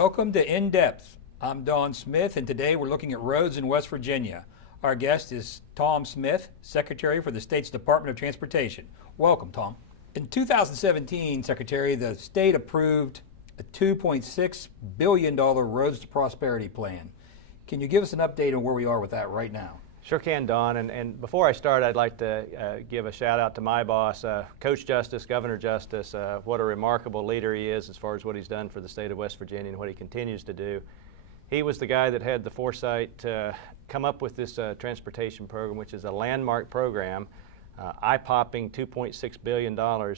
Welcome to In Depth. I'm Tom Smith, and today we're looking at roads in West Virginia. Our guest is Tom Smith, Secretary for the state's Department of Transportation. Welcome, Tom. In 2017, Secretary, the state approved a $2.6 billion Roads to Prosperity plan. Can you give us an update on where we are with that right now? Sure can, Don. And before I start, I'd like to give a shout out to my boss, Coach Justice, Governor Justice. What a remarkable leader he is as far as what he's done for the state of West Virginia and what he continues to do. He was the guy that had the foresight to come up with this transportation program, which is a landmark program, eye-popping $2.6 billion.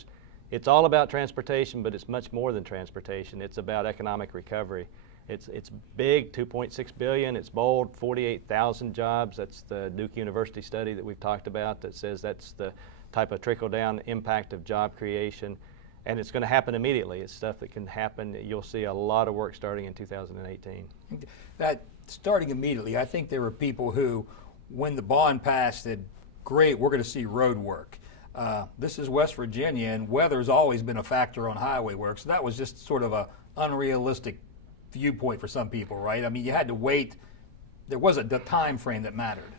It's all about transportation, but it's much more than transportation. It's about economic recovery. It's big, $2.6 billion. It's bold, 48,000 jobs. That's the Duke University study that we've talked about that says that's the type of trickle-down impact of job creation. And it's going to happen immediately. It's stuff that can happen. You'll see a lot of work starting in 2018. That starting immediately, I think there were people who, when the bond passed, said, great, we're going to see road work. This is West Virginia, and weather's always been a factor on highway work. So that was just sort of an unrealistic viewpoint for some people, right? I mean, you had to wait. There wasn't the time frame that mattered.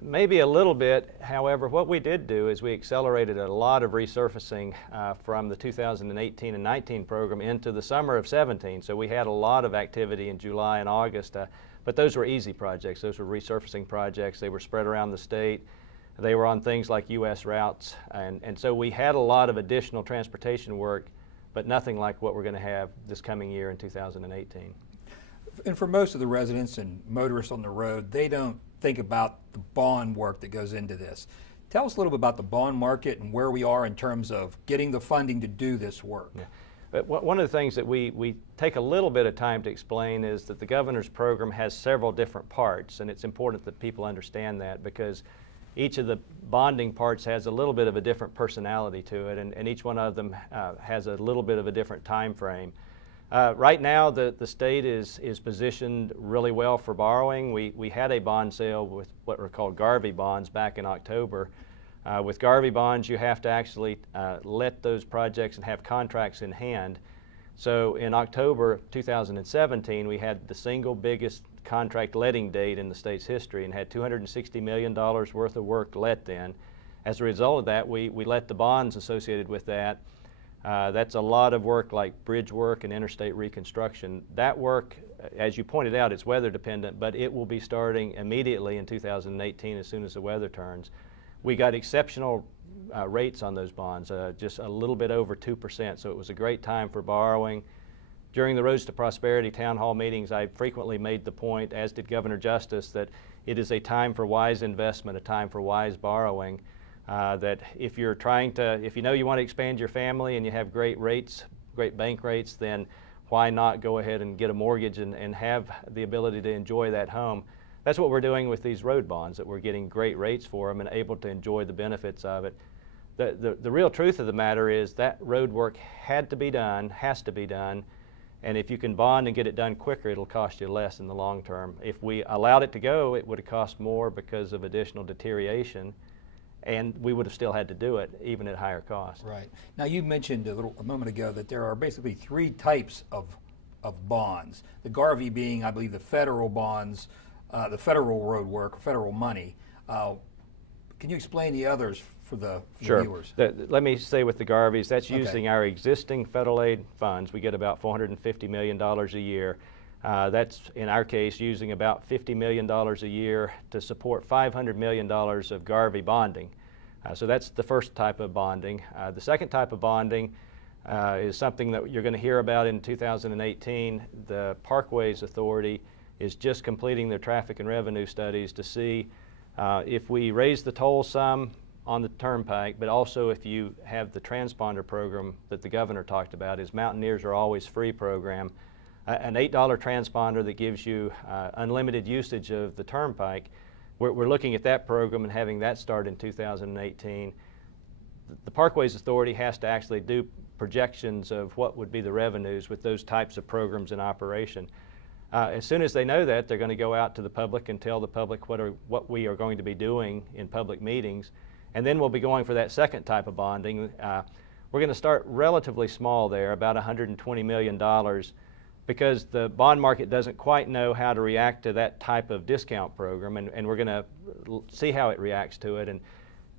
Maybe a little bit. However, what we did do is we accelerated a lot of resurfacing from the 2018 and 19 program into the summer of 17. So we had a lot of activity in July and August, but those were easy projects. Those were resurfacing projects. They were spread around the state. They were on things like U.S. routes. And so we had a lot of additional transportation work, but nothing like what we're going to have this coming year in 2018. And for most of the residents and motorists on the road, they don't think about the bond work that goes into this. Tell us a little bit about the bond market and where we are in terms of getting the funding to do this work. Yeah. But one of the things that we take a little bit of time to explain is that the governor's program has several different parts, and it's important that people understand that because each of the bonding parts has a little bit of a different personality to it, and each one of them has a little bit of a different time frame. Right now, the state is positioned really well for borrowing. We had a bond sale with what were called Garvey bonds back in October. With Garvey bonds, you have to actually let those projects and have contracts in hand. So in October 2017, we had the single biggest contract letting date in the state's history and had $260 million worth of work let then. As a result of that, we let the bonds associated with that. That's a lot of work like bridge work and interstate reconstruction. That work, as you pointed out, it's weather dependent, but it will be starting immediately in 2018 as soon as the weather turns. We got exceptional rates on those bonds, just a little bit over 2%, so it was a great time for borrowing. During the Roads to Prosperity town hall meetings, I frequently made the point, as did Governor Justice, that it is a time for wise investment, a time for wise borrowing. That if you're if you know you want to expand your family and you have great rates, great bank rates, then why not go ahead and get a mortgage and have the ability to enjoy that home? That's what we're doing with these road bonds, that we're getting great rates for them and able to enjoy the benefits of it. The real truth of the matter is that road work had to be done, has to be done, and if you can bond and get it done quicker, it'll cost you less in the long term. If we allowed it to go, it would have cost more because of additional deterioration, and we would have still had to do it, even at higher cost. Right. Now, you mentioned a moment ago that there are basically three types of bonds. The Garvey being, I believe, the federal bonds, the federal road work, federal money. Can you explain the others for the viewers? Let me say with the Garveys, that's using our existing federal aid funds. We get about $450 million a year. That's, in our case, using about $50 million a year to support $500 million of Garvey bonding. So that's the first type of bonding. The second type of bonding is something that you're going to hear about in 2018. The Parkways Authority is just completing their traffic and revenue studies to see if we raise the toll sum on the turnpike, but also if you have the transponder program that the governor talked about, his Mountaineers Are Always Free program, an $8 transponder that gives you unlimited usage of the turnpike. We're looking at that program and having that start in 2018. The Parkways Authority has to actually do projections of what would be the revenues with those types of programs in operation. As soon as they know that, they're going to go out to the public and tell the public what we are going to be doing in public meetings. And then we'll be going for that second type of bonding. We're going to start relatively small there, about $120 million. because the bond market doesn't quite know how to react to that type of discount program, and we're going to see how it reacts to it. And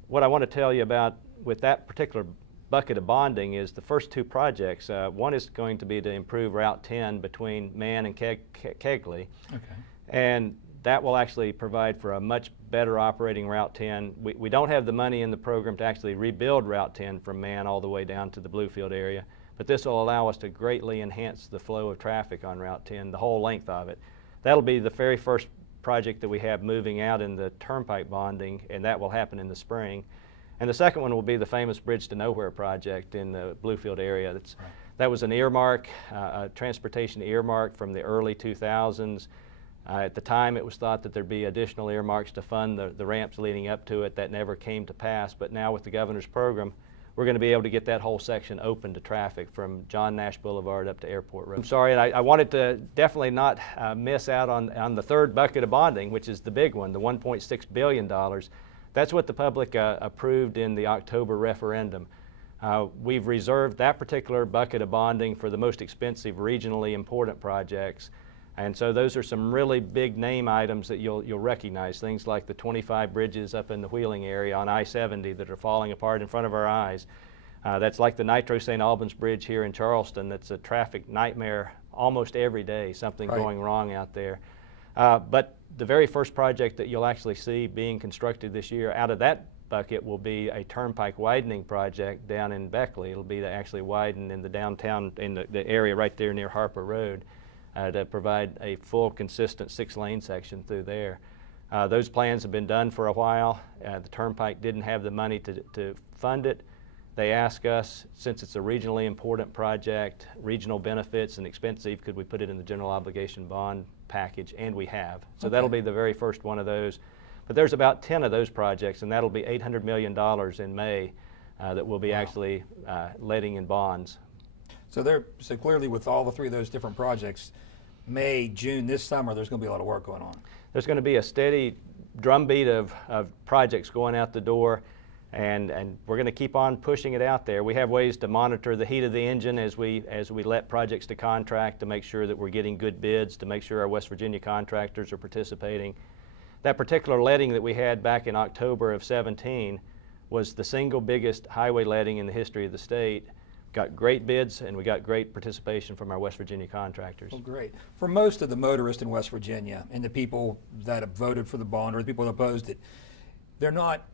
what I want to tell you about with that particular bucket of bonding is the first two projects. One is going to be to improve Route 10 between Mann and Kegley. Okay. And that will actually provide for a much better operating Route 10. We don't have the money in the program to actually rebuild Route 10 from Mann all the way down to the Bluefield area, but this will allow us to greatly enhance the flow of traffic on Route 10, the whole length of it. That'll be the very first project that we have moving out in the turnpike bonding, and that will happen in the spring. And the second one will be the famous Bridge to Nowhere project in the Bluefield area. That was an earmark, a transportation earmark from the early 2000s. At the time, it was thought that there'd be additional earmarks to fund the ramps leading up to it. That never came to pass, but now with the governor's program, we're going to be able to get that whole section open to traffic from John Nash Boulevard up to Airport Road. I'm sorry, and I wanted to definitely not miss out on the third bucket of bonding, which is the big one, the $1.6 billion. That's what the public approved in the October referendum. We've reserved that particular bucket of bonding for the most expensive regionally important projects. And so those are some really big name items that you'll recognize, things like the 25 bridges up in the Wheeling area on I-70 that are falling apart in front of our eyes. That's like the Nitro St. Albans Bridge here in Charleston. That's a traffic nightmare almost every day, something going wrong out there. But the very first project that you'll actually see being constructed this year out of that bucket will be a turnpike widening project down in Beckley. It'll be to actually widen in the downtown, in the area right there near Harper Road. To provide a full, consistent 6-lane section through there. Those plans have been done for a while. The Turnpike didn't have the money to fund it. They asked us, since it's a regionally important project, regional benefits and expensive, could we put it in the general obligation bond package, and we have. So that'll be the very first one of those. But there's about 10 of those projects, and that'll be $800 million in May that we'll be actually letting in bonds. So clearly with all the three of those different projects, May, June, this summer, there's going to be a lot of work going on. There's going to be a steady drumbeat of projects going out the door, and we're going to keep on pushing it out there. We have ways to monitor the heat of the engine as we let projects to contract, to make sure that we're getting good bids, to make sure our West Virginia contractors are participating. That particular letting that we had back in October of 17 was the single biggest highway letting in the history of the state. Got great bids, and we got great participation from our West Virginia contractors. Well, great. For most of the motorists in West Virginia and the people that have voted for the bond or the people that opposed it, they're not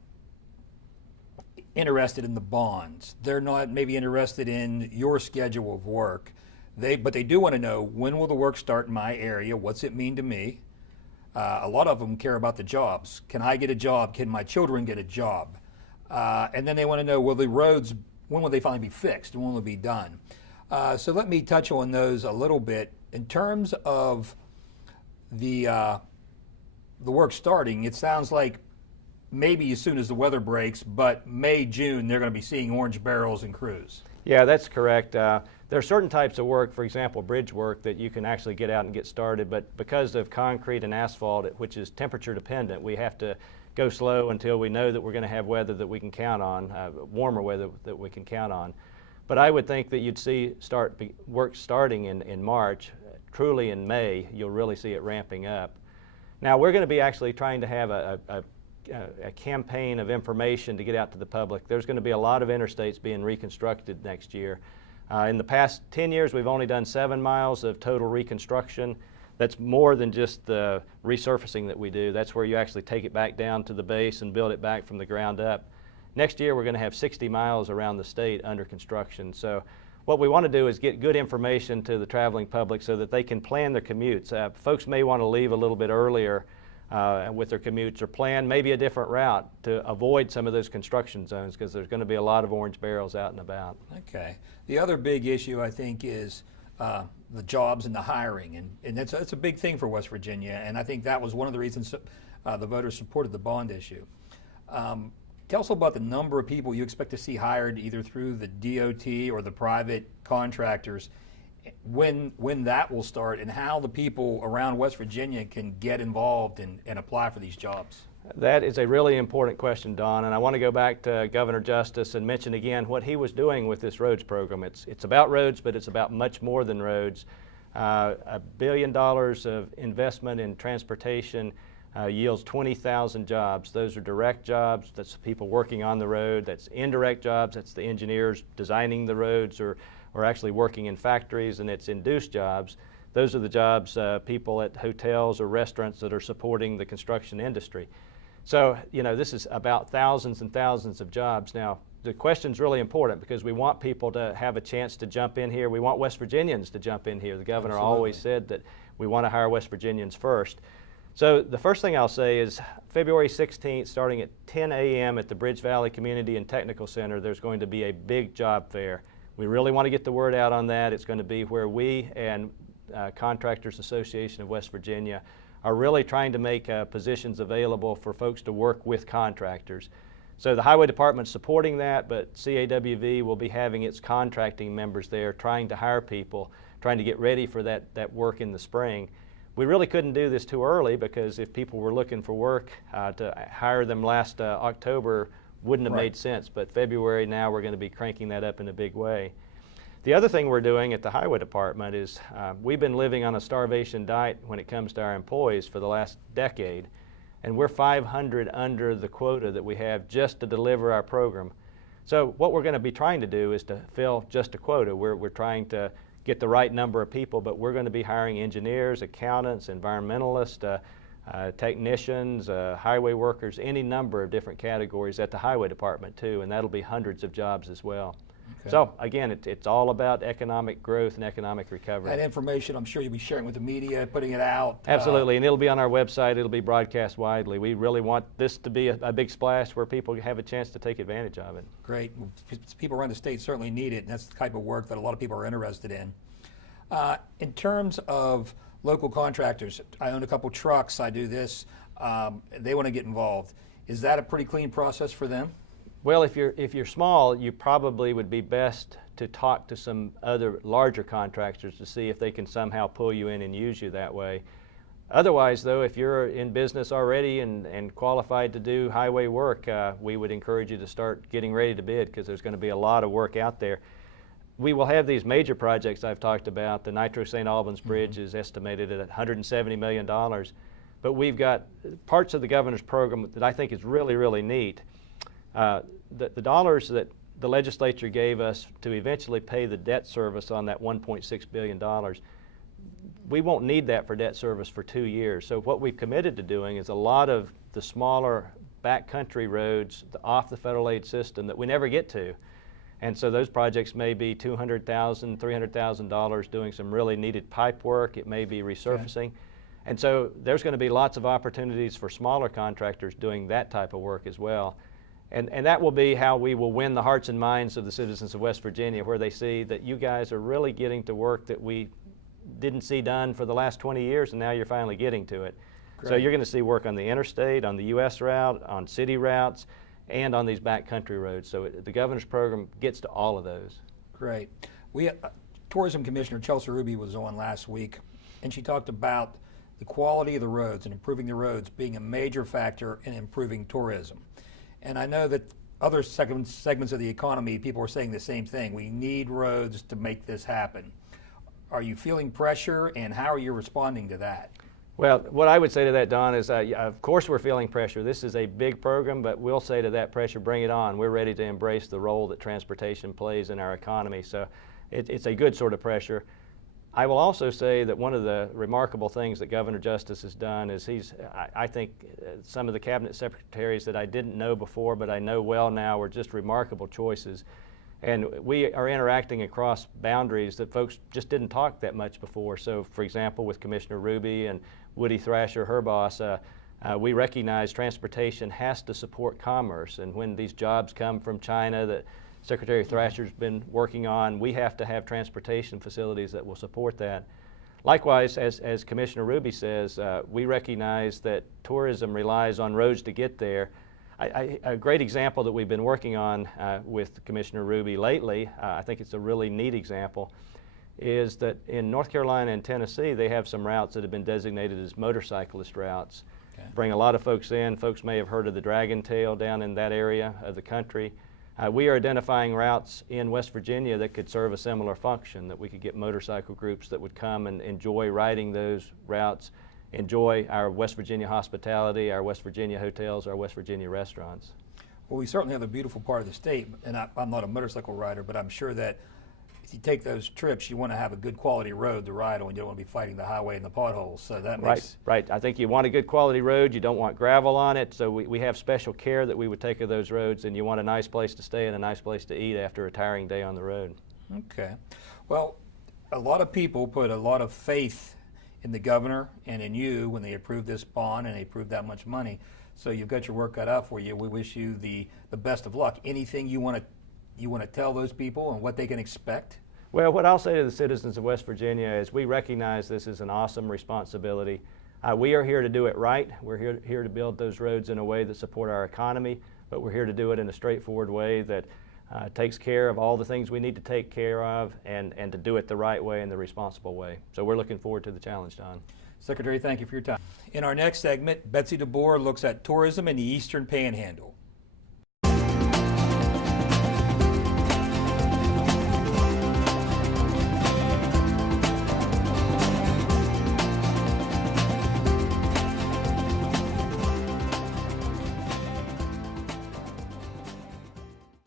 interested in the bonds. They're not maybe interested in your schedule of work. But they do want to know, when will the work start in my area? What's it mean to me? A lot of them care about the jobs. Can I get a job? Can my children get a job? And then they want to know, will the roads, when will they finally be fixed? When will it be done? So let me touch on those a little bit. In terms of the work starting, it sounds like maybe as soon as the weather breaks, but May, June, they're going to be seeing orange barrels and crews. Yeah, that's correct. There are certain types of work, for example, bridge work, that you can actually get out and get started, but because of concrete and asphalt, which is temperature dependent, we have to go slow until we know that we're going to have weather that we can count on, warmer weather that we can count on. But I would think that you'd see work starting in March. Truly in May, you'll really see it ramping up. Now, we're going to be actually trying to have a campaign of information to get out to the public. There's going to be a lot of interstates being reconstructed next year. In the past 10 years, we've only done 7 miles of total reconstruction. That's more than just the resurfacing that we do. That's where you actually take it back down to the base and build it back from the ground up. Next year, we're going to have 60 miles around the state under construction. So what we want to do is get good information to the traveling public so that they can plan their commutes. Folks may want to leave a little bit earlier with their commutes, or plan maybe a different route to avoid some of those construction zones, because there's going to be a lot of orange barrels out and about. Okay. The other big issue, I think, is the jobs and the hiring, and that's a big thing for West Virginia, and I think that was one of the reasons the voters supported the bond issue. Tell us about the number of people you expect to see hired either through the DOT or the private contractors, when that will start, and how the people around West Virginia can get involved and apply for these jobs. That is a really important question, Don, and I want to go back to Governor Justice and mention again what he was doing with this roads program. It's about roads, but it's about much more than roads. $1 billion of investment in transportation yields 20,000 jobs. Those are direct jobs. That's the people working on the road. That's indirect jobs. That's the engineers designing the roads or actually working in factories, and it's induced jobs. Those are the jobs, people at hotels or restaurants that are supporting the construction industry. So, you know, this is about thousands and thousands of jobs. Now, the question's really important because we want people to have a chance to jump in here. We want West Virginians to jump in here. The governor Absolutely. always said that we want to hire West Virginians first. So the first thing I'll say is February 16th, starting at 10 a.m. at the Bridge Valley Community and Technical Center, there's going to be a big job fair. We really want to get the word out on that. It's going to be where we and Contractors Association of West Virginia are really trying to make positions available for folks to work with contractors. So the Highway Department's supporting that, but CAWV will be having its contracting members there trying to hire people, trying to get ready for that work in the spring. We really couldn't do this too early because if people were looking for work, to hire them last October wouldn't have Right. made sense. But February now we're going to be cranking that up in a big way. The other thing we're doing at the Highway Department is we've been living on a starvation diet when it comes to our employees for the last decade. And we're 500 under the quota that we have just to deliver our program. So what we're going to be trying to do is to fill just a quota. We're trying to get the right number of people, but we're going to be hiring engineers, accountants, environmentalists, technicians, highway workers, any number of different categories at the Highway Department too, and that'll be hundreds of jobs as well. Okay. So again, it's all about economic growth and economic recovery. That information I'm sure you'll be sharing with the media, putting it out. Absolutely, and it'll be on our website. It'll be broadcast widely. We really want this to be a big splash where people have a chance to take advantage of it. Great. People around the state certainly need it, and that's the type of work that a lot of people are interested in. In terms of local contractors, I own a couple trucks. I do this. They want to get involved. Is that a pretty clean process for them? Well, if you're small, you probably would be best to talk to some other larger contractors to see if they can somehow pull you in and use you that way. Otherwise, though, if you're in business already and qualified to do highway work, we would encourage you to start getting ready to bid because there's going to be a lot of work out there. We will have these major projects I've talked about. The Nitro St. Albans Bridge is estimated at $170 million. But we've got parts of the governor's program that I think is really, really neat. The dollars that the legislature gave us to eventually pay the debt service on that $1.6 billion, we won't need that for debt service for 2 years. So what we've committed to doing is a lot of the smaller backcountry roads off the federal aid system that we never get to. And so those projects may be $200,000, $300,000 doing some really needed pipe work. It may be resurfacing. Okay. And so there's going to be lots of opportunities for smaller contractors doing that type of work as well. And that will be how we will win the hearts and minds of the citizens of West Virginia, where they see that you guys are really getting to work that we didn't see done for the last 20 years, and now you're finally getting to it. Great. So you're going to see work on the interstate, on the U.S. route, on city routes, and on these backcountry roads. So the governor's program gets to all of those. Great. Tourism Commissioner Chelsea Ruby was on last week, and she talked about the quality of the roads and improving the roads being a major factor in improving tourism. And I know that other segments of the economy, people are saying the same thing. We need roads to make this happen. Are you feeling pressure, and how are you responding to that? Well, what I would say to that, Don, is of course we're feeling pressure. This is a big program, but we'll say to that pressure, bring it on. We're ready to embrace the role that transportation plays in our economy. So it's a good sort of pressure. I will also say that one of the remarkable things that Governor Justice has done is I think some of the cabinet secretaries that I didn't know before but I know well now are just remarkable choices. And we are interacting across boundaries that folks just didn't talk that much before. So for example, with Commissioner Ruby and Woody Thrasher, her boss, we recognize transportation has to support commerce. And when these jobs come from China that Secretary Thrasher's been working on, we have to have transportation facilities that will support that. Likewise, as Commissioner Ruby says, we recognize that tourism relies on roads to get there. A great example that we've been working on with Commissioner Ruby lately, I think it's a really neat example, is that in North Carolina and Tennessee, they have some routes that have been designated as motorcyclist routes. Okay. Bring a lot of folks in. Folks may have heard of the Dragon Tail down in that area of the country. We are identifying routes in West Virginia that could serve a similar function, that we could get motorcycle groups that would come and enjoy riding those routes, enjoy our West Virginia hospitality, our West Virginia hotels, our West Virginia restaurants. Well, we certainly have a beautiful part of the state, and I'm not a motorcycle rider, but I'm sure that if you take those trips, you want to have a good quality road to ride on. You don't want to be fighting the highway and the potholes. So that makes Right. I think you want a good quality road. You don't want gravel on it. So we have special care that we would take of those roads, and you want a nice place to stay and a nice place to eat after a tiring day on the road. Okay. Well, a lot of people put a lot of faith in the governor and in you when they approved this bond and they approved that much money. So you've got your work cut out for you. We wish you the best of luck. Anything you want to tell those people and what they can expect? Well, what I'll say to the citizens of West Virginia is we recognize this is an awesome responsibility. We are here to do it right. We're here to build those roads in a way that support our economy, but we're here to do it in a straightforward way that takes care of all the things we need to take care of and to do it the right way and the responsible way. So we're looking forward to the challenge, Don. Secretary, thank you for your time. In our next segment, Betsy DeBoer looks at tourism in the Eastern Panhandle.